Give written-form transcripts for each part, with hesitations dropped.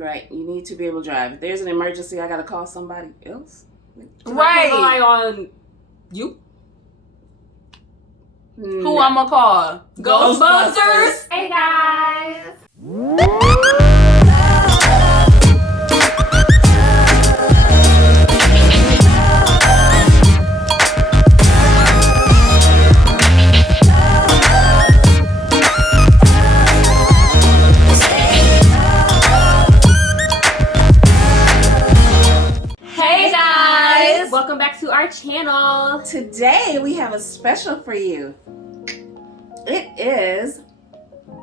Right. You need to be able to drive. If there's an emergency, I got to call somebody else. Right. Rely on you. Who I'm gonna call? Ghostbusters. Hey guys. Hey guys. Welcome back to our channel. Today we have a special for you. It is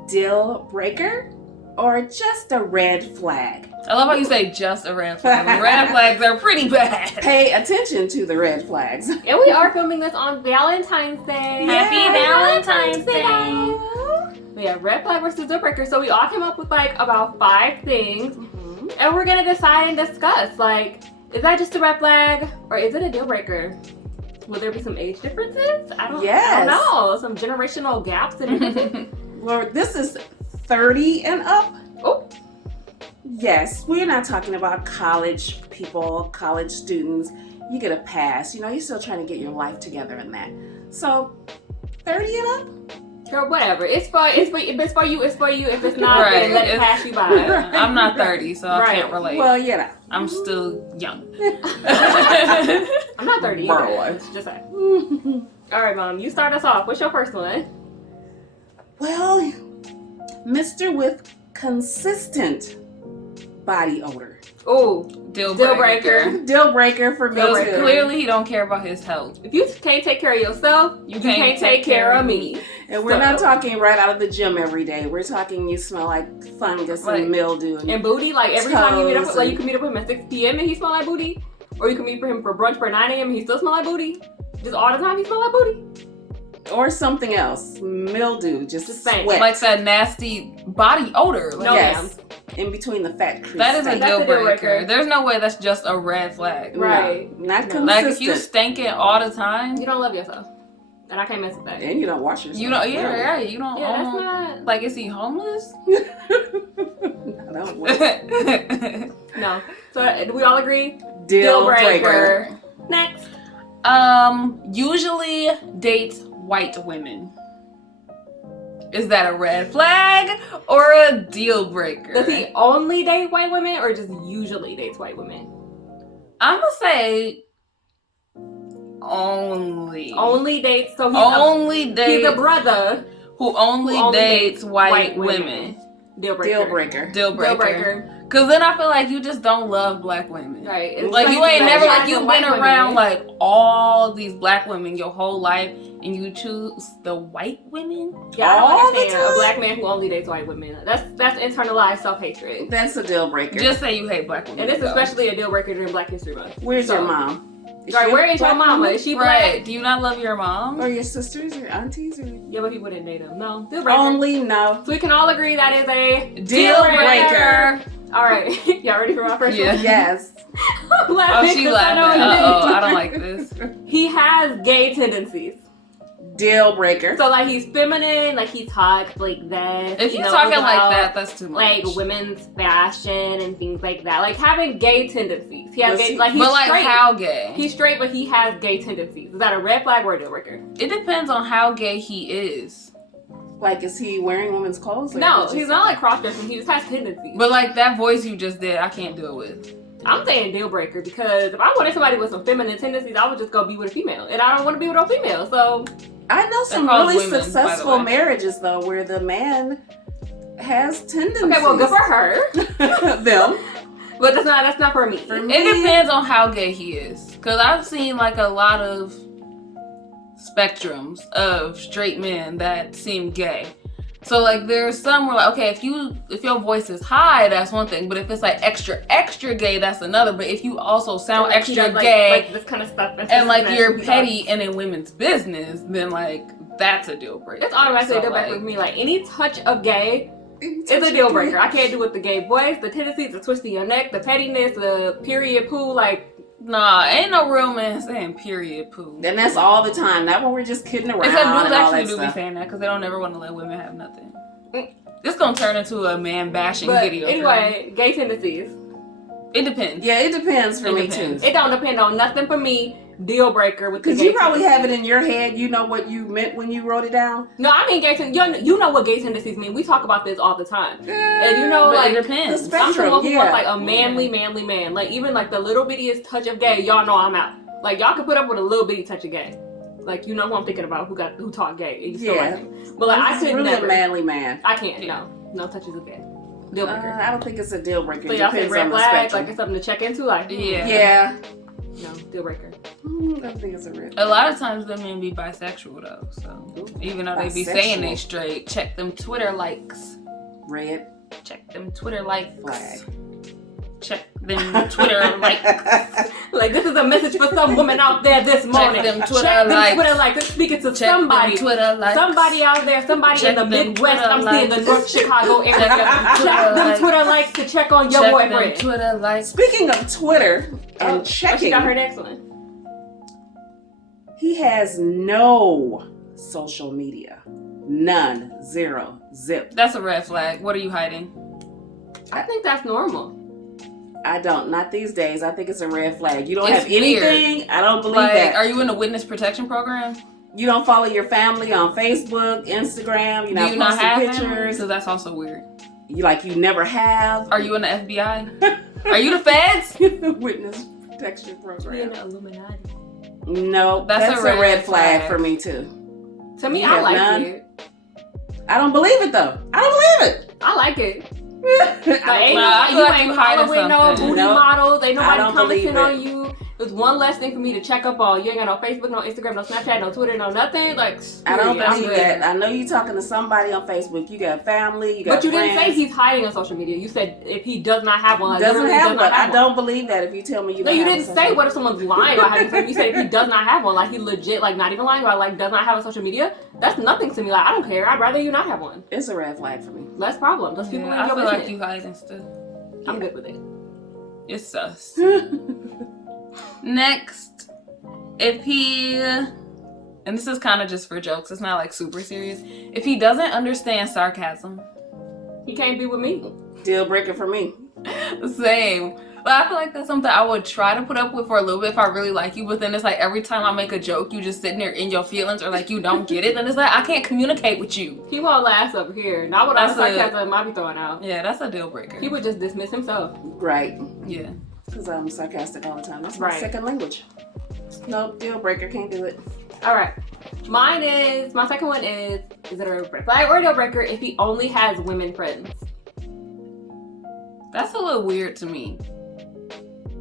Dealbreaker or just a red flag. I love how you say just a red flag. Red flags are pretty bad. Pay attention to the red flags. And we are filming this on Valentine's Day. Happy Valentine's Day. We have red flag versus deal breaker. So we all came up with like about 5 things. Mm-hmm. And we're gonna decide and discuss, like, is that just a red flag or is it a deal breaker? Will there be some age differences? I don't know. Some generational gaps and differences. Well, this is 30 and up. Oh. Yes, we're not talking about college people, college students. You get a pass. You know, you're still trying to get your life together in that. So, 30 and up? Girl, whatever. It's for if it's for you, it's for you. If it's not, then let it pass you by. I'm not 30, so I can't relate. Well, you know. I'm still young. I'm not 30 either. Just say. All right, Mom, you start us off. What's your first one? Well, Mr. with consistent body odor. Oh, Deal breaker. Deal breaker for me too. Clearly he don't care about his health. if you can't take care of yourself, you can't take care of me. And we're not talking right out of the gym every day. We're talking you smell like fungus and mildew. And booty, like every time you meet up, toes like you can meet up with him at 6 p.m. and he smell like booty. Or you can meet for him for brunch for 9 a.m. and he still smell like booty. Just all the time he smell like booty. Or something else. Mildew. Just faint. sweat. Like that nasty body odor. No, yes. In between the fat crease. That is a thing. deal breaker. There's no way that's just a red flag. Right. No, not consistent. Like if you stinking all the time, You don't love yourself. And I can't mess with that. And you don't wash yourself. you don't. Yeah, you don't. Yeah, that's not. Like, is he homeless? I don't want No. So do we all agree? Deal breaker. Next. Usually dates white women. Is that a red flag or a deal breaker? Does he only date white women or just usually dates white women? I'm gonna say only. Only dates. So He's he's a brother. who only dates white women. Deal breaker. Deal breaker. Cause then I feel like you just don't love black women. Right. It's Like you ain't never like you've been around women. like all these black women your whole life and you choose the white women? Yeah, I all don't the understand a time? black man who only dates white women. That's internalized self-hatred. That's a deal breaker. Just say you hate black women. And it's though. especially a deal breaker during Black History Month. Where's your mom? Right, where is your mama? Is she black? Right. Do you not love your mom? Or your sisters or aunties? Or... Yeah, but he wouldn't date them. No. Deal breaker. Only no. So we can all agree that is a Deal breaker. All right. Y'all ready for my first one? Yes. I'm laughing Oh, she 'cause I know laughing. it is. I don't like this. He has gay tendencies. Deal breaker. So like he's feminine, like he talks like that. If you're you know, talking like about, that, that's too much. like women's fashion and things like that. Like having gay tendencies. He has But gay, see- like he's but like straight. how gay? He's straight, but he has gay tendencies. Is that a red flag or a deal breaker? It depends on how gay he is. Like, is he wearing women's clothes? Or No, is he's just- not like cross-dressing. He just has tendencies. But like that voice you just did, I can't deal with. I'm saying deal breaker because if I wanted somebody with some feminine tendencies, I would just go be with a female, and I don't want to be with a female. So I know some called really women, by the successful way. marriages though, where the man has tendencies. okay, well, good for her. Them. But that's not for me. For me. It depends on how gay he is. Cause I've seen like a lot of spectrums of straight men that seem gay. So like there's some where like, okay, if your voice is high, that's one thing. But if it's like extra gay, that's another. But if you also sound Like, he extra does, gay like this kind of stuff, and like you're petty and in women's business, then like that's a deal breaker. It's automatically So, a deal breaker like, with me. Like any touch of gay is a deal breaker. I can't do with the gay voice, the tendencies, the twisting your neck, the pettiness, the period poo. Like Nah, ain't no real man saying period poo. And that's all the time. Not when we're just kidding around. Except dudes and all actually that do be stuff. saying that because they don't ever want to let women have nothing. This gonna turn into a man bashing But video. anyway, gay tendencies. It depends. Yeah, it depends for me too. It don't depend on nothing for me. Deal breaker with the Because gay you probably tendencies. have it in your head. You know what you meant when you wrote it down. No, I mean gay tendencies. You know what gay tendencies mean. We talk about this all the time. And you know, But like, it depends. the I'm spectrum, someone who yeah. wants like a manly man. Like even like the little bittiest touch of gay, y'all know I'm out. Like y'all can put up with a little bitty touch of gay. Like you know who I'm thinking about, who taught gay. And you still like it. But like I could really never. a manly man. I can't. No touches of gay. Deal breaker. I don't think it's a deal breaker. So It y'all say depends red on the flag, spectrum. like it's something to check into, like Yeah. no deal breaker. I don't think it's a red A flag. lot of times the men be bisexual though, so even though they be saying they straight, check them Twitter likes. Red Check them Twitter likes. flag. Check them Twitter likes. Like this is a message for some woman out there this morning. them Twitter Check them likes. Twitter likes. It's speaking to Check somebody. them Twitter likes. Somebody out there, somebody Check in the them Midwest. Twitter I'm seeing the likes. North Chicago area. Check them Check Twitter them likes. Twitter likes to check on your Check boyfriend. them Twitter likes. Speaking of Twitter and She checking, got her next one. he has no social media. None. Zero. Zip. That's a red flag. What are you hiding? I think that's normal. I don't. Not these days. I think it's a red flag. You don't It's have anything. I don't believe Like, that. are you in the witness protection program? You don't follow your family on Facebook, Instagram. You're Do not you not posting have pictures. So that's also weird. You never have. Are you in the FBI? Are you the feds? Witness protection Being program. the Illuminati. No, That's that's a a red red flag flag. for me too. To me, You I have like none? it. I don't believe it though. I don't believe it. I like it. I Like, ain't Well, I no, feel you like ain't you hiding following no something. booty Nope. models. Ain't I nobody don't commenting believe on you. There's one less thing for me to check up on. You ain't got no Facebook, no Instagram, no Snapchat, no Twitter, no nothing. Like, I don't period. I'm believe good. that. I know you're talking to somebody on Facebook. You got family. You got But you friends. didn't say he's hiding on social media. You said if he does not have one. Like, doesn't literally have does one. not have I don't believe that. If you tell me you No, don't you have didn't a say social- what if someone's lying about having social. You said if he does not have one, like he legit, like not even lying about, like does not have a social media. That's nothing to me. Like I don't care. I'd rather you not have one. It's a red flag for me. Less problems. Less people in Yeah, I your feel business. like you hiding still. I'm good with it. It's sus. Next, if he, and this is kind of just for jokes, it's not like super serious. If he doesn't understand sarcasm, He can't be with me. Deal breaker for me. same. But I feel like that's something I would try to put up with for a little bit if I really like you. But then it's like every time I make a joke, you just sitting there in your feelings or like you don't get it. Then it's like I can't communicate with you. He won't last over here. Not what all the That's a- sarcasm I be throwing out. Yeah, that's a deal breaker. He would just dismiss himself. Right. Yeah. Because I'm sarcastic all the time. That's my Right. second language. Nope. Deal breaker. Can't do it. All right. My second one is it a red flag or a deal breaker if he only has women friends? That's a little weird to me.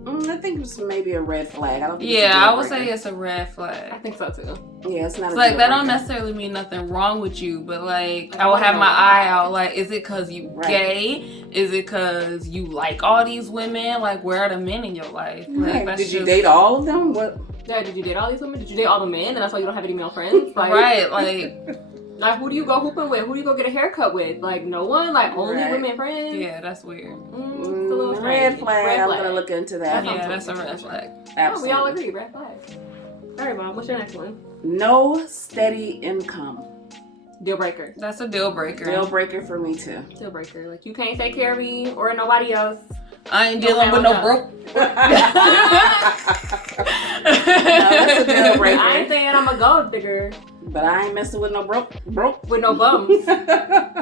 I think it's maybe a red flag. I don't think it's a Yeah, deal I would breaker. say it's a red I flag. think so too. Yeah, it's not It's a like deal that don't breaker. necessarily mean nothing wrong with you, but like I I will have don't my know eye why. out. Like, is it because you Right. gay? Is it because you like all these women? Like, where are the men in your life? Like, Right. that's Did you just- date all of them? What? Yeah, did you date all these women? Did you date all the men and that's why you don't have any male friends? Like, Right, like Like, who do you go hooping with? Who do you go get a haircut with? Like, no one? Like, only Right. women friends? yeah, that's weird. It's a little Red strange. flag. I'm gonna look into that. That's Yeah, that's a red flag. Oh, Absolutely. we all agree. Red flag. All right, Mom. What's your next one? No steady income. Deal breaker. That's a deal breaker. Deal breaker for me too. Deal breaker. Like, you can't take care of me or nobody else. I ain't No, dealing with hell no no. broke. that's a deal breaker. I ain't saying I'm a gold digger But I ain't messing with no broke. with no bums.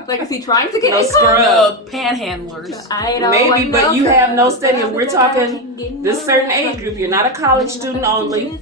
Like, is he trying to get No income? scrub. No panhandlers. I don't Maybe, want but no you have no scrub. steady. We're talking this certain age group. You're not a college student only.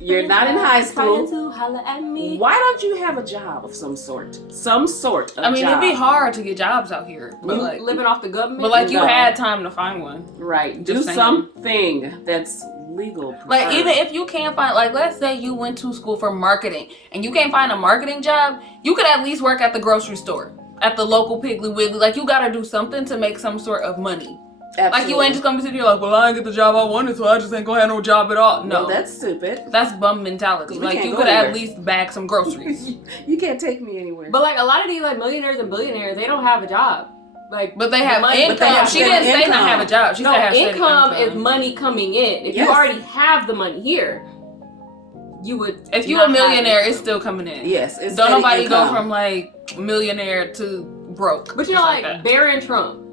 You're not in high school. To holler at me. Why don't you have a job of some sort? Some sort of I mean, job. it'd be hard to get jobs out here, but You like, living off the government? but like you No. had time to find one. Right. Do Just saying. something that's legal. Like preferred. even if you can't find, like let's say you went to school for marketing and you can't find a marketing job, you could at least work at the grocery store, at the local Piggly Wiggly. Like you gotta do something to make some sort of money. Absolutely. Like you ain't just gonna be sitting here like, well, I ain't get the job I wanted, so I just ain't gonna have no job at all. No, Well, that's stupid. that's bum mentality. We Like can't you go could at anywhere. least bag some groceries. You can't take me anywhere. But like a lot of these like millionaires and billionaires, they don't have a job. Like, But they have money- income. But they have She didn't steady say not income. have a job. She no, said have steady income is money coming in. If Yes. you already have the money here, you would. If you not a millionaire, have it's still coming in. yes, it's Don't steady nobody income. go from like millionaire to broke. But you know, like Barron Trump,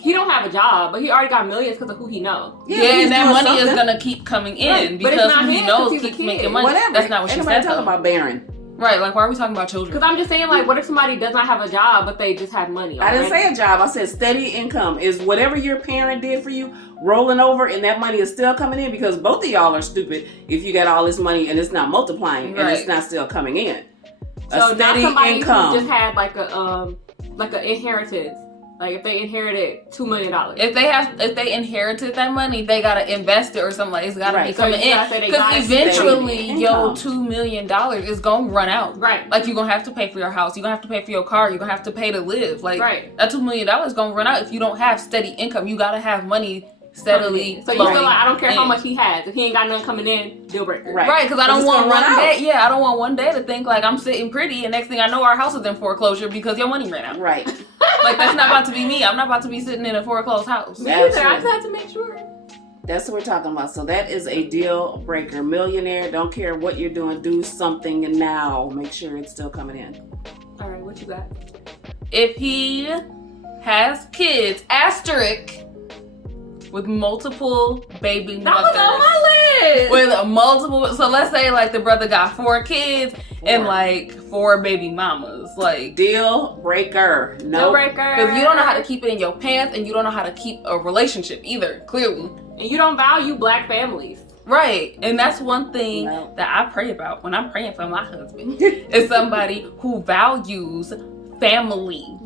he don't have a job, but he already got millions because of who he knows. Yeah, and that money is gonna keep coming in right. because who he knows keeps making money. Whatever. That's not what she said. Talking about Barron. Right, like why are we talking about children? Because I'm just saying, like, what if somebody does not have a job, but they just have money already? I didn't say a job. I said steady income. Is whatever your parent did for you rolling over and that money is still coming in? Because both of y'all are stupid if you got all this money and it's not multiplying and it's not still coming in. So a steady income. Who just had like a inheritance. Like if they inherited $2 million. If they inherited that money, they gotta invest it or something. Like it's gotta be coming in. Because eventually your $2 million is gonna run out. Right. Like you're gonna have to pay for your house, you're gonna have to pay for your car, you're gonna have to pay to live. Like that $2 million is gonna run out if you don't have steady income. You gotta have money steadily. So you feel like I don't care how much he has. If he ain't got nothing coming in, deal breaker. Right, because I don't want one day. Yeah, I don't want one day to think like I'm sitting pretty and next thing I know our house is in foreclosure because your money ran out. Right. Like that's not about to be me. I'm not about to be sitting in a foreclosed house. Me either. I just had to make sure. That's what we're talking about. So that is a deal breaker. Millionaire, don't care what you're doing, do something now. Make sure it's still coming in. All right, what you got? If he has kids, asterisk, with multiple baby mothers. That was on my list. With multiple, so let's say like the brother got 4 kids and like 4 baby mamas. Like deal breaker. No. Deal breaker. Because you don't know how to keep it in your pants and you don't know how to keep a relationship either, clearly. And you don't value black families. Right. And that's one thing that I pray about when I'm praying for my husband. Is somebody who values family.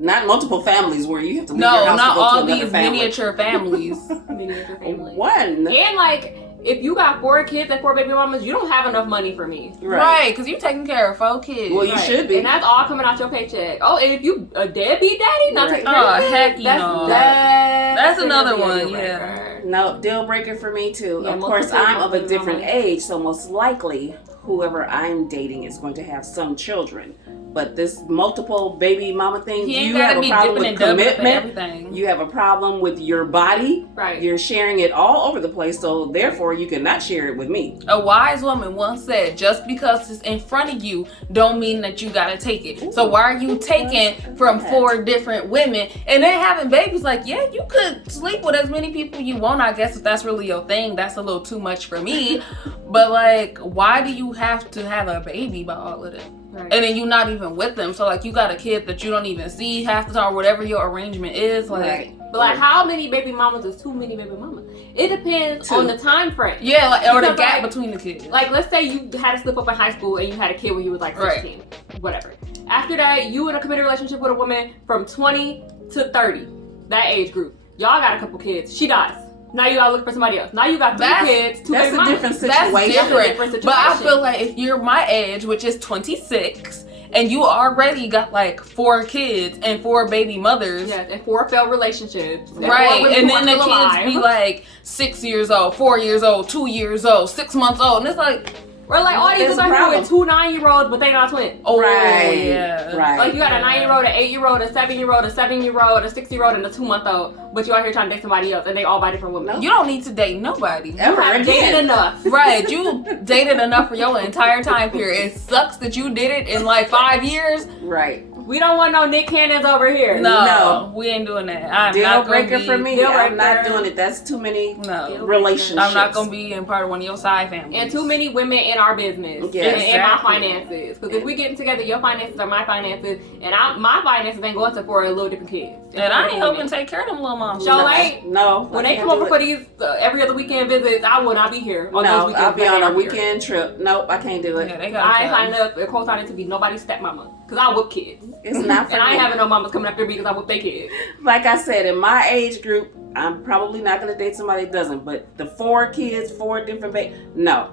Not multiple families where you have to leave your house not to go all to these miniature families. Miniature families. One. And like, if you got 4 kids and 4 baby mamas, you don't have enough money for me. Right, because you're taking care of 4 kids. Well, you should be. And that's all coming out your paycheck. Oh, and if you a deadbeat daddy, not taking care of kids, heck no. That's another one, yeah. No, deal breaker for me too. Yeah, of course, I'm of a different age, so most likely whoever I'm dating is going to have some children. But this multiple baby mama thing, you have a problem with commitment. You have a problem with your body. Right. You're sharing it all over the place, so therefore you cannot share it with me. A wise woman once said, just because it's in front of you don't mean that you gotta take it. Ooh, so why are you taking from 4 different women and then having babies? Like, yeah, you could sleep with as many people you want, I guess, if that's really your thing. That's a little too much for me. But like, why do you have to have a baby by all of them? Right. And then you're not even with them. So like you got a kid that you don't even see half the time or whatever your arrangement is. Like, but like how many baby mamas is too many baby mamas? It depends on the time frame. Yeah, like, or the gap between the kids. Like let's say you had to slip up in high school and you had a kid when you was like 16. Whatever. After that, you in a committed relationship with a woman from 20 to 30. That age group. Y'all got a couple kids. She dies. Now you gotta look for somebody else. Now you got 3 kids, 2 baby mamas. Different situation. That's different. But I feel like if you're my age, which is 26, and you already got like 4 kids and 4 baby mothers. Yes, and 4 failed relationships. Right. And then the kids be like 6 years old, 4 years old, 2 years old, 6 months old. And it's like, or like all these kids are here with 2 9-year-olds, but they not twins. Oh, right. Yeah. Right. Like you got a 9-year-old, an 8-year-old, a 7-year-old, a 7-year-old, a 6-year-old, and a 2-month-old. But you out here trying to date somebody else, and they all by different women. Nope. You don't need to date nobody. Ever again. Dated enough. Right. You dated enough for your entire time period. It sucks that you did it in like 5 years. Right. We don't want no Nick Cannons over here. No, we ain't doing that. I'm deal not breaker for me. I'm not doing it. That's too many relationships. I'm not gonna be in part of one of your side families. And too many women in our business. Yes, and my finances. Because if we getting together, your finances are my finances, and my finances ain't going to for a little different kids. And I ain't helping take care of them little moms. So ain't. No. When they come over for these every other weekend visits, I will not be here. No, I'll be on a weekend trip. Nope, I can't do it. Yeah, I ain't signed up and co-signed to be nobody's stepmama. Because I whip kids. It's not for and me. I ain't having no mamas coming after me because I whip their kids. Like I said, in my age group, I'm probably not going to date somebody that doesn't. But the 4 kids, 4 different no.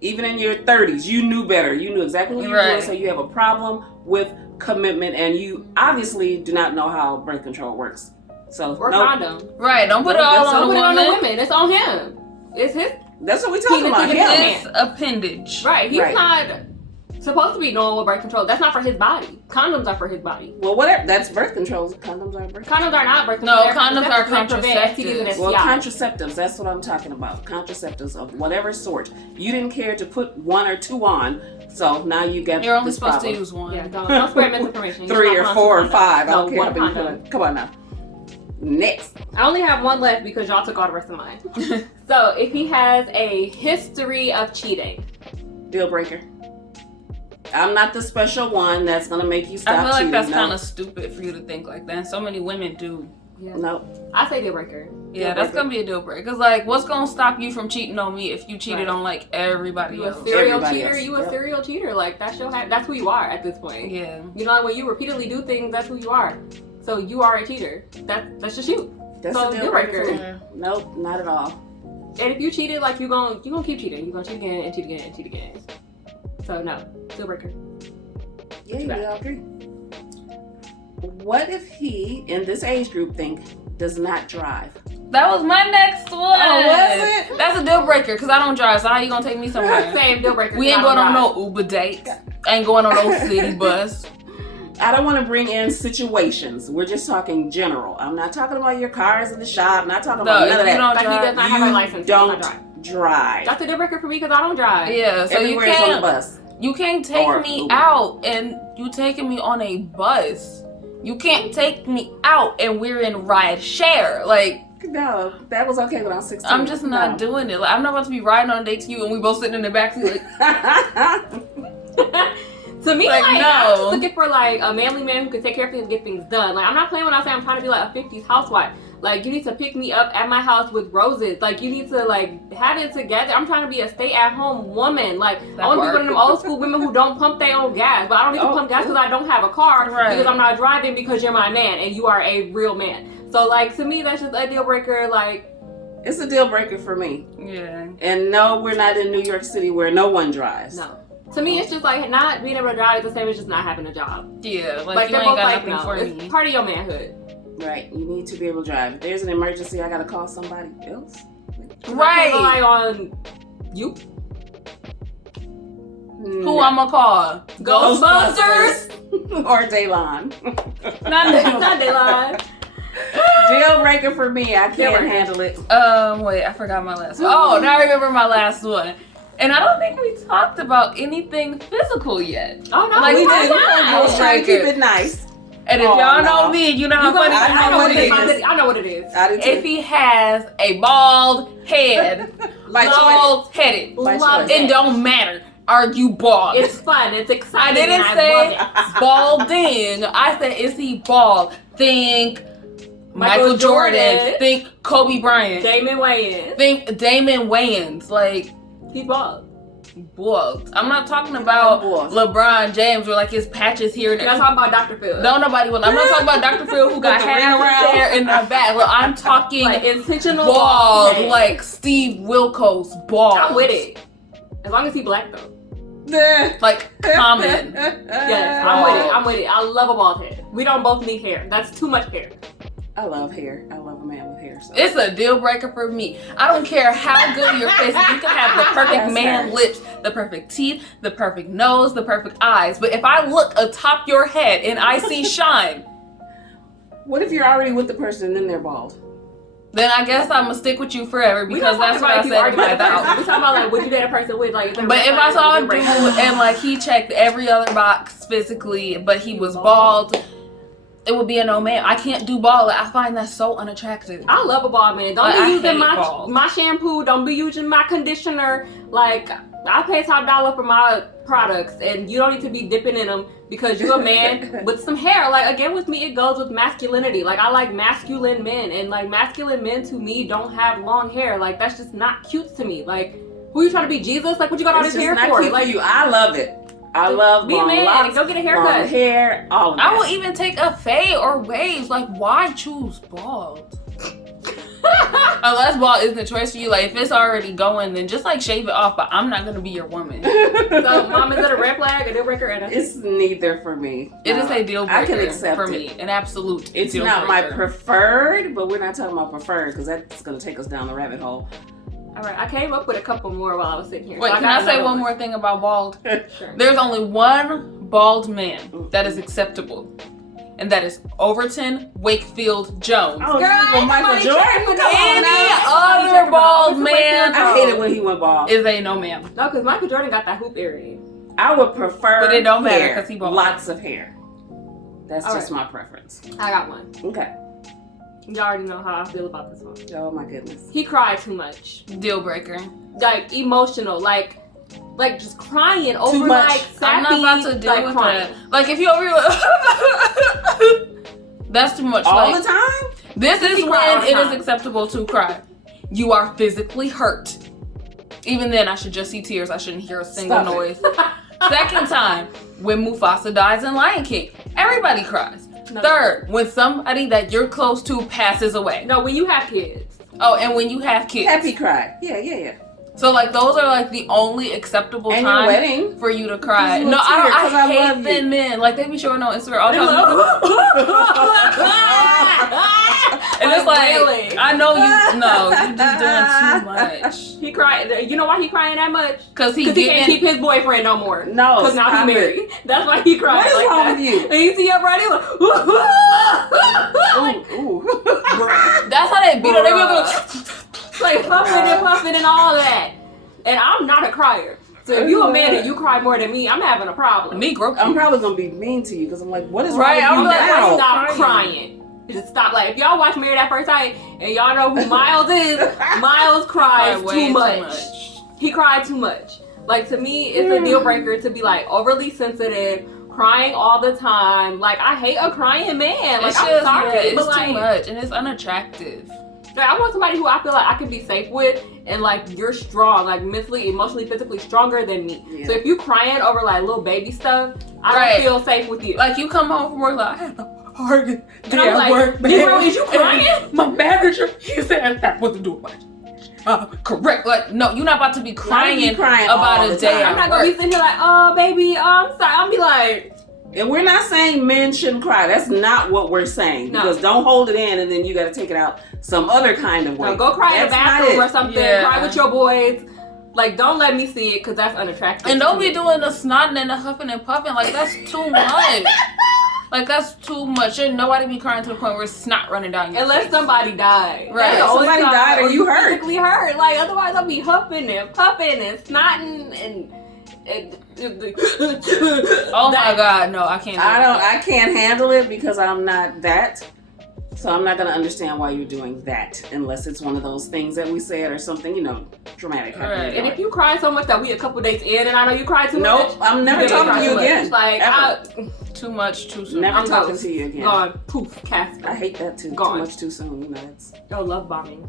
Even in your 30s, you knew better. You knew exactly what you were doing. So you have a problem with commitment. And you obviously do not know how birth control works. So or condom. Right. Don't put it all on the women. It's on him. It's his. That's what we talking about. His appendage. Right. He's not supposed to be normal birth control. That's not for his body. Condoms are for his body. Well, whatever. That's birth control. Condoms are birth control. Condoms are not birth control. No, condoms are contraceptives. Well, contraceptives, that's what I'm talking about. Contraceptives of whatever sort. You didn't care to put 1 or 2 on, so now you get You're only this supposed problem. to use 1. Yeah, don't spread misinformation. 3 or 4 or 5. I don't care. One condom. Come on now. Next. I only have one left because y'all took all the rest of mine. So, if he has a history of cheating. Deal breaker. I'm not the special one that's gonna make you stop I feel like cheating. that's No. kind of stupid for you to think like that. So many women do. Yeah. Nope. I say deal breaker. Yeah, that's gonna be a deal breaker. Cause like, what's gonna stop you from cheating on me if you cheated on like everybody You a else? serial Everybody cheater. else. You a Yep. serial cheater. Like that's who you are at this point. Yeah. You know, when you repeatedly do things, that's who you are. So you are a cheater. That's just you. That's So, a deal deal breaker. breaker. Yeah. Nope, not at all. And if you cheated, like you gonna keep cheating. You gonna cheat again and cheat again and cheat again. So no, deal breaker. Yeah, we all agree. What if he, in this age group, does not drive? That was my next one. Oh, was it? That's a deal breaker because I don't drive. So how you gonna take me somewhere? Same deal breaker. We ain't going on no Uber dates. Ain't going on no city bus. I don't want to bring in situations. We're just talking general. I'm not talking about your cars in the shop. I'm not talking about none of if you that. don't Like he does drive, not have a license. He does not Don't drive. That's a deal breaker for me because I don't drive. yeah. So Everywhere is on the can't. bus. You can't take Or me Uber. out and you taking me on a bus. You can't take me out and we're in ride share. Like, No, that was okay when I was 16. I'm just not doing it. Like, I'm not about to be riding on a date to you and we both sitting in the back seat. Like, To me, Like, I'm no. just looking for like a manly man who can take care of things and get things done. Like I'm not playing when I say I'm trying to be like a 50s housewife. Like you need to pick me up at my house with roses. Like you need to like have it together. I'm trying to be a stay-at-home woman. Like I want to be one of them old school women who don't pump their own gas. But I don't need to pump gas because I don't have a car Right. because I'm not driving because you're my man and you are a real man. So like to me that's just a deal breaker. Like It's a deal breaker for me. yeah. And no, we're not in New York City where no one drives. no. To me, it's just like not being able to drive is the same as just not having a job. Yeah. Like you they're ain't both got like nothing no. for It's me. part of your manhood. Right. You need to be able to drive. If there's an emergency, I got to call somebody else. Right. Rely on you. Who I'ma call? Ghostbusters. or Daylon. Not them. Not they lie. Deal breaker for me. I Deal can't breaker. handle it. Wait, I forgot my last one. Oh, now I remember my last one. And I don't think we talked about anything physical yet. Oh no, Like, we we did. did. I was trying to keep it nice. And if Oh, y'all no. know me, you know how You gonna- funny I know what it is. I know what it is. I did if too. he has a bald head, By choice. bald headed, By Love choice. it don't matter. Are you bald? It's fun. It's I exciting. didn't and say I love balding. I said, is he bald? Think Michael Michael Jordan. Jordan. Think Kobe it. Bryant. Damon Wayans. Think Damon Wayans. Like, He's bald. bald. I'm not talking about Bald. LeBron James or like his patches here and You're not talking about Dr. Phil. No, nobody will. I'm not talking about Dr. Phil who got With the ring half around. his hair in the back. Look, I'm talking Like intentional bald, head. like Steve Wilkos bald. I'm with it. As long as he black though. Like common. Yes, I'm with it. I'm with it. I love a bald head. We don't both need hair. That's too much hair. I love hair. I love a man with hair. So. It's a deal breaker for me. I don't care how good your face is. You can have the perfect That's man right. lips, the perfect teeth, the perfect nose, the perfect eyes. But if I look atop your head and I see shine, What if you're already with the person and then they're bald? then I guess I'm gonna stick with you forever because that's what I said in my We vows. talking about like would you date a person with like. But if I saw a dude and like he checked every other box physically, but he was bald, it would be a no man. I can't do bald. I find that so unattractive. I love a bald man. Don't But be I using hate bald. my shampoo. Don't be using my conditioner. Like I pay top dollar for my products, and you don't need to be dipping in them because you're a man with some hair. Like again, with me, it goes with masculinity. Like I like masculine men, and like masculine men to me don't have long hair. Like that's just not cute to me. Like who you trying to be, Jesus? Like what you got all It's this just hair not for? cute Like for you. I love it. I love be a long man. locks, Go get a long haircut. hair, all of that. I will even take a fade or waves. Like, why choose bald? Unless bald isn't a choice for you. Like, if it's already going, then just like shave it off. But I'm not gonna be your woman. So, mom, is it a red flag, a deal breaker, and a... It's neither for me. It is No. a deal breaker I can accept for it. me, an absolute. It's deal not my breaker. preferred, but we're not talking about preferred because that's going to take us down the rabbit hole. All right, I came up with a couple more while I was sitting here. Wait, so can I say one more thing about bald? Sure. There's only one bald man that is acceptable. And that is Overton Wakefield Jones. Oh, well, Michael Jordan. Come on Any now. other bald man I hate it when he went bald. is a no ma'am. No, because Michael Jordan got that hoop area. I would prefer But it don't matter hair. 'cause he bald. Lots of hair. That's All just right. my preference. I got one. Okay. You already know how I feel about this one. Oh my goodness. He cried too much. Deal breaker. Like, emotional. Like just crying over, much. like, sappy, I'm not about to deal like, with crying. that. Like, if you over here like, that's too much. All like, the time? This is He cry all when the it is time. acceptable to cry. You are physically hurt. Even then, I should just see tears. I shouldn't hear a single Stop it. noise. Second time, when Mufasa dies in Lion King, everybody cries. No. Third, when somebody that you're close to passes away. No, when you have kids. Oh, and when you have kids. Happy cry. Yeah. So like those are like the only acceptable And your times wedding. for you to cry. You No, will I don't. tear 'cause I I hate love them you. men. Like they be showing on Instagram all the They time. And it's like, really? I know you. No, you just doing too much. He cried. You know why he crying that much? Cause he Because he can't getting. keep his boyfriend no more. No, Because now he stop it. married. That's why he crying What is like wrong that. with you? And you see him right here like, Ooh. That's how they beat up. They be like huffing and puffing and all that. And I'm not a crier. So if you a man and you cry more than me, I'm having a problem. Negro. I'm probably gonna be mean to you because I'm like, what is Right, wrong I'm with you like, now? Stop crying. Just stop. Like, if y'all watch Married at First Sight and y'all know who Miles is, Miles cries Way too much. He cried too much. Like, to me, it's a deal breaker to be like overly sensitive, crying all the time. Like, I hate a crying man. Like, It's I'm just, sorry, yeah, but it's like, too much and it's unattractive. like, I want somebody who I feel like I can be safe with, and like you're strong, like mentally, emotionally, physically stronger than me. Yeah. So if you crying over like little baby stuff, I Right. don't feel safe with you. Like you come home from work like I had a hard day And I'm at like, work, man. Negro, is you crying? And my manager, he said that wasn't doing much. Correct. Like no, you're not about to be crying, crying all about the a day time. I'm at not gonna be work. sitting here like, oh baby, I'm sorry. I'll be like, And we're not saying men shouldn't cry. That's not what we're saying. No. Because don't hold it in and then you got to take it out some other kind of way. no, go cry in the That's not bathroom it. or something. Yeah. Cry with your boys. Like, don't let me see it because that's unattractive. And to don't me. be doing the snotting and the huffing and puffing. Like that's too much. Like that's too much. Shouldn't nobody be crying to the point where it's snot running down your Unless face. somebody died. Right. That's the only Somebody time- died or you hurt. Physically hurt. Like, otherwise I'll be huffing and puffing and snotting and Oh my God, no, I can't. I can't handle it because I'm not that. So I'm not going to understand why you're doing that unless it's one of those things that we said or something, dramatic. Right. And if you cry so much that we a couple days in and I know you cry too much. Nope, I'm never you talking cry to you too much. again. Like, Ever. Too much, too soon. Never I'm talking toast. to you again. Gone. Poof. Casper. I hate that too. Gone. Too much too soon. That's Oh, love bombing.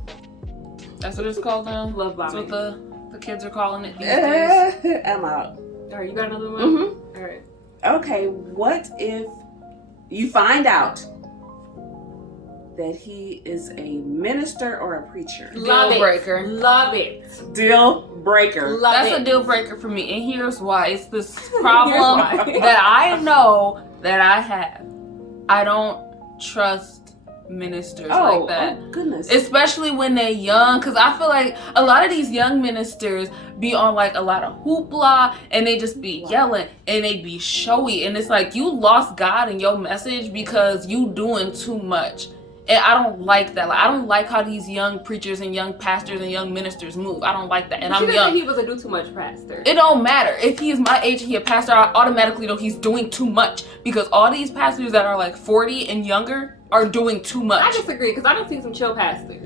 That's what it's called now. Love That's bombing. what the kids are calling it these days. I'm out. All right, you got another one? Mm-hmm. All right. Okay, what if you find out that he is a minister or a preacher? Love Deal breaker. it. Love it. Deal breaker. Love That's it. a deal breaker for me, and here's why. It's this Here's problem why. that I know that I have. I don't trust ministers like that. Oh, goodness. Especially when they're young, because I feel like a lot of these young ministers be on like a lot of hoopla and they just be yelling and they be showy, and it's like you lost God in your message because you doing too much. And I don't like that. Like I don't like how these young preachers and young pastors and young ministers move. I don't like that. And She I'm didn't young. say he was a do too much pastor. It don't matter. If he's my age and he a pastor, I automatically know he's doing too much. Because all these pastors that are like 40 and younger are doing too I much. disagree because I don't see some chill pastors.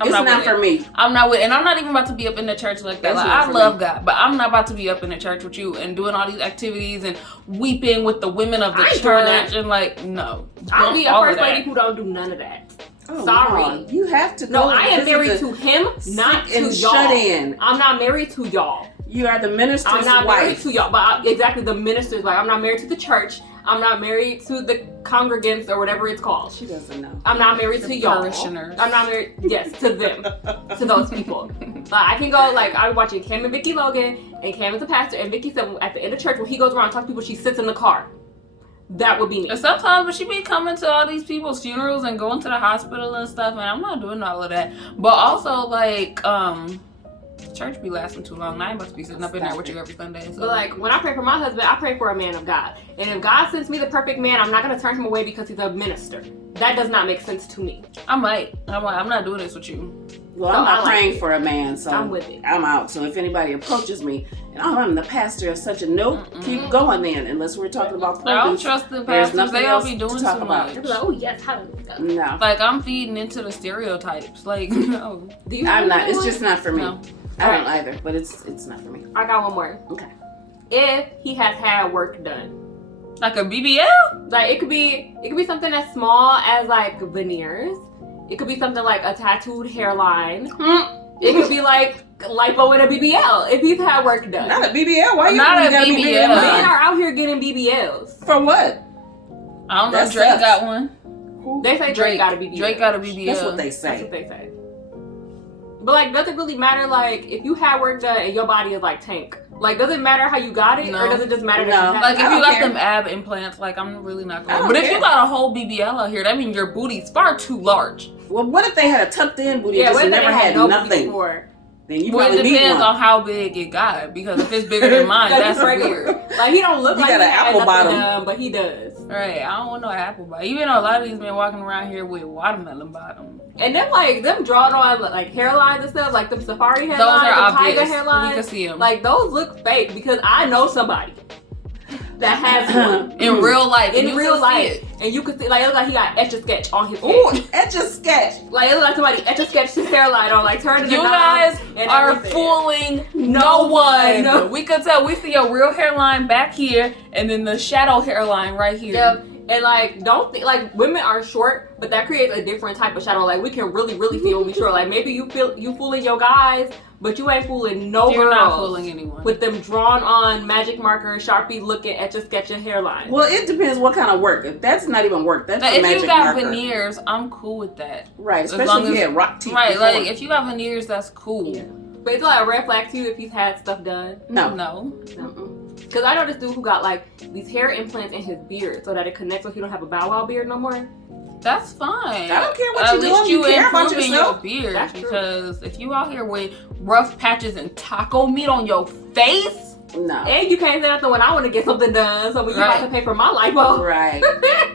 It's not with for it. me. I'm not with it. And I'm not even about to be up in the church like that. It's Like, not I for love me. God, but I'm not about to be up in the church with you and doing all these activities and weeping with the women of the I ain't doing church. that. And like, no. I'll be a All of first that. lady who don't do none of that. Oh, Sorry. no. You have to No, go I am visit married the to him, not sick to and y'all. shut in. I'm not married to y'all. You are the minister's I'm not married wife. to y'all. But exactly, the minister's wife. I'm not married to the church. I'm not married to the congregants or whatever it's called. She doesn't know. I'm not married The to y'all. parishioners. I'm not married, yes, to them, to those people. I can go, like, I was watching Cam and Vicky Logan, and Cam is a pastor, and Vicky said at the end of church, when he goes around and talks to people, she sits in the car. that would be me. And sometimes, but she be coming to all these people's funerals and going to the hospital and stuff, and I'm not doing all of that. But also, like, church be lasting too long. I ain't about to be sitting up in there with you every Sunday. So. But like, when I pray for my husband, I pray for a man of God. And if God sends me the perfect man, I'm not gonna turn him away because he's a minister. That does not make sense to me. I might. I'm not doing this with you. Well, I'm not praying for a man, so I'm with it. I'm out. So if anybody approaches me, and I'm the pastor of such a nope, keep going then. Unless we're talking about I don't trust the pastors. They don't be doing too much. They'll be like, oh yes, hallelujah. No. Like, I'm feeding into the stereotypes. Like, no. I'm not. It's just not for me. No. I don't either, but it's not for me. I got one more. Okay. If he has had work done. Like a BBL? Like it could be something as small as like veneers. It could be something like a tattooed hairline. It could be like lipo and a BBL if he's had work done. Not a BBL. Why you Not a got BBL. Men are out here getting BBLs. For what? I don't know. That Drake sucks. got one. They say Drake got a BBL. Drake got a BBL. That's what they That's say. what they say. But like, does it really matter? Like, if you had work done and your body is like Tank, like, does it matter how you got it, or does it just matter that you had Like, it? if I you don't got care. them ab implants, like, I'm really not I going. don't But if care. you got a whole BBL out here, that means your booty's far too large. Well, what if they had a tucked in booty and what just if they never had no nothing? before? Then you Well, probably it need depends one. on how big it got. Because if it's bigger than mine, that's weird. Like, he don't look You like got he an had apple nothing bottom. done, but he does. Right, I don't want no apple bottom. Even though a lot of these men walking around here with watermelon bottom. And then like them drawn on like hairlines and stuff, like them safari hairlines, Those are them obvious. tiger hairlines. We can see them. Like those look fake because I know somebody that has one in real life. in you real can life, see it. and you can see like it looks like he got etch a sketch on his Ooh, head. etch a sketch. Like it looks like somebody etch a sketch his hairline on, like turning You the guys knob and are everything. fooling no one. No. We could tell. We see a real hairline back here, and then the shadow hairline right here. Yep. And like, don't think like women are short, but that creates a different type of shadow. Like we can really see when we short. Like maybe you fooling your guys, but you ain't fooling no You're girls. not fooling anyone. With them drawn on magic marker, Sharpie looking at your sketch your hairline. Well, it depends what kind of work. If that's not even work, that's Now, a if magic you got marker. veneers, I'm cool with that. Right, long especially if you as- had rock teeth. Right, before. like if you got veneers, that's cool. Yeah. But it's like a red flag to you if he's had stuff done. No. Because I know this dude who got like these hair implants in his beard so that it connects so he don't have a Bow Wow beard no more. That's fine. I don't care what At you least do. you You care about improving yourself. your beard. That's true. Because if you out here with rough patches and taco meat on your face, No. And you can't say nothing when I want to get something done. So when you Right. have to pay for my lipo. Right.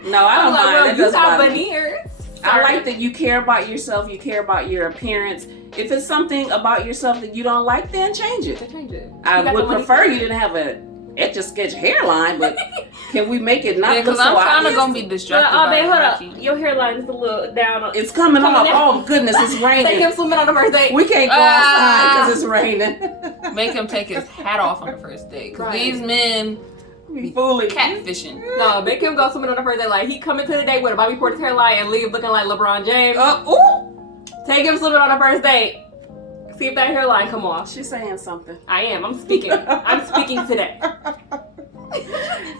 No, I I'm don't like, mind. well, That you doesn't got bother me. veneers. I like that you care about yourself. You care about your appearance. If it's something about yourself that you don't like, then change it. Change it. I You got would the money prefer for you it. didn't have a etch-a-sketch hairline, but can we make it not yeah, look because so I'm kind of obvious? gonna be distracted. Oh, by babe, it, hold Rocky. up. Your hairline is a little down. It's coming off. Coming down. Oh goodness, it's Take raining. him swimming on the first date. We can't go outside because it's raining. Make him take his hat off on the first date. Because Right. these men We fooling. catfishing. No, make him go swimming on the first date. Like he coming to the date with a Bobby Portis hairline and leave looking like LeBron James. Ooh. Take him swimming on the first date. See if that hairline come off. She's saying something. I am. I'm speaking. I'm speaking today.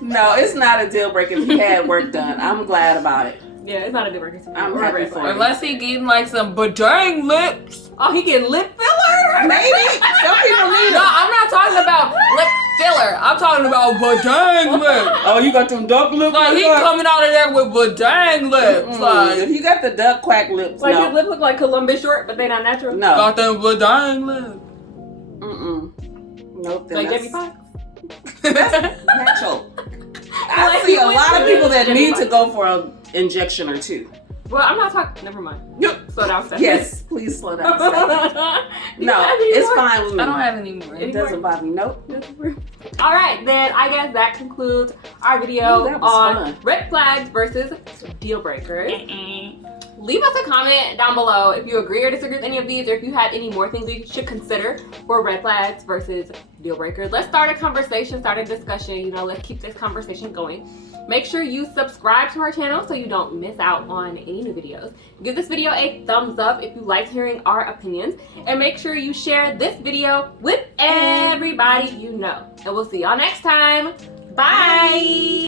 No, it's not a deal breaker if you had work done. I'm glad about it. Yeah, it's not a deal breaker to me. I'm Or a happy red for flag. you. Unless he getting like some badang lips. Oh, he getting lip filler? Maybe. Some people need No, them. I'm not talking about lip filler. I'm talking about badang lips. Oh, you got them duck lips? Like he coming out of there with badang lips. If Like you got the duck quack lips, Like his no. lip look like Columbus short, but they not natural. No. got them badang lips. Nope. Then Like that's Debbie Fox. natural. I Like see he a went lot to of people that Debbie need Fox. to go for an injection or two. Well, I'm not talking. Never mind. Yep. Slow down, Steph. Yes, please slow down. No, No, it's fine with me. I don't have any more. It doesn't bother me. Nope. All right, then I guess that concludes our video Ooh, that was on fun. red flags versus deal breakers. Leave us a comment down below if you agree or disagree with any of these, or if you have any more things we should consider for red flags versus deal breakers. Let's start a conversation, start a discussion. You know, let's keep this conversation going. Make sure you subscribe to our channel so you don't miss out on any new videos. Give this video a thumbs up if you like hearing our opinions, and make sure you share this video with everybody you know. And we'll see y'all next time. Bye.